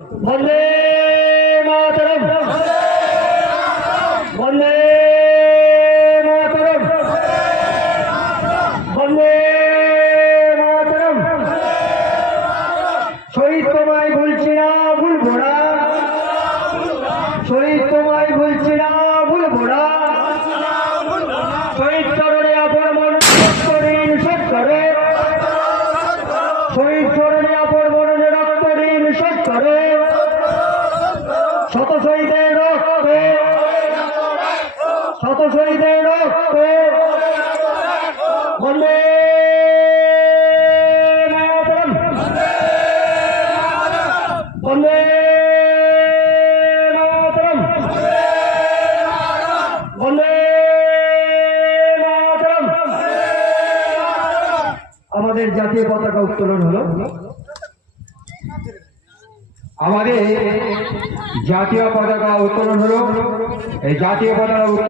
वंदे मातरम वंदे मातरम वंदे मातरम शहीद तुम्हारी भूलছি না ভুলবো না শহীদ তোমায় ভুলছি না ভুলবো না শহীদ চরণে আপন মন রক্তঋণ শোধ করে শহীদ চরণে আপন মন রক্তঋণ শোধ করে শত শহীদের রক্তে শত শহীদের রক্তে বন্দে মাতরম বন্দে মাতরম বন্দে মাতরম। আমাদের জাতীয় পতাকা উত্তোলন হলো। আমাদের জাতীয় পতাকা উত্তোলন হলো। এই জাতীয় পতাকা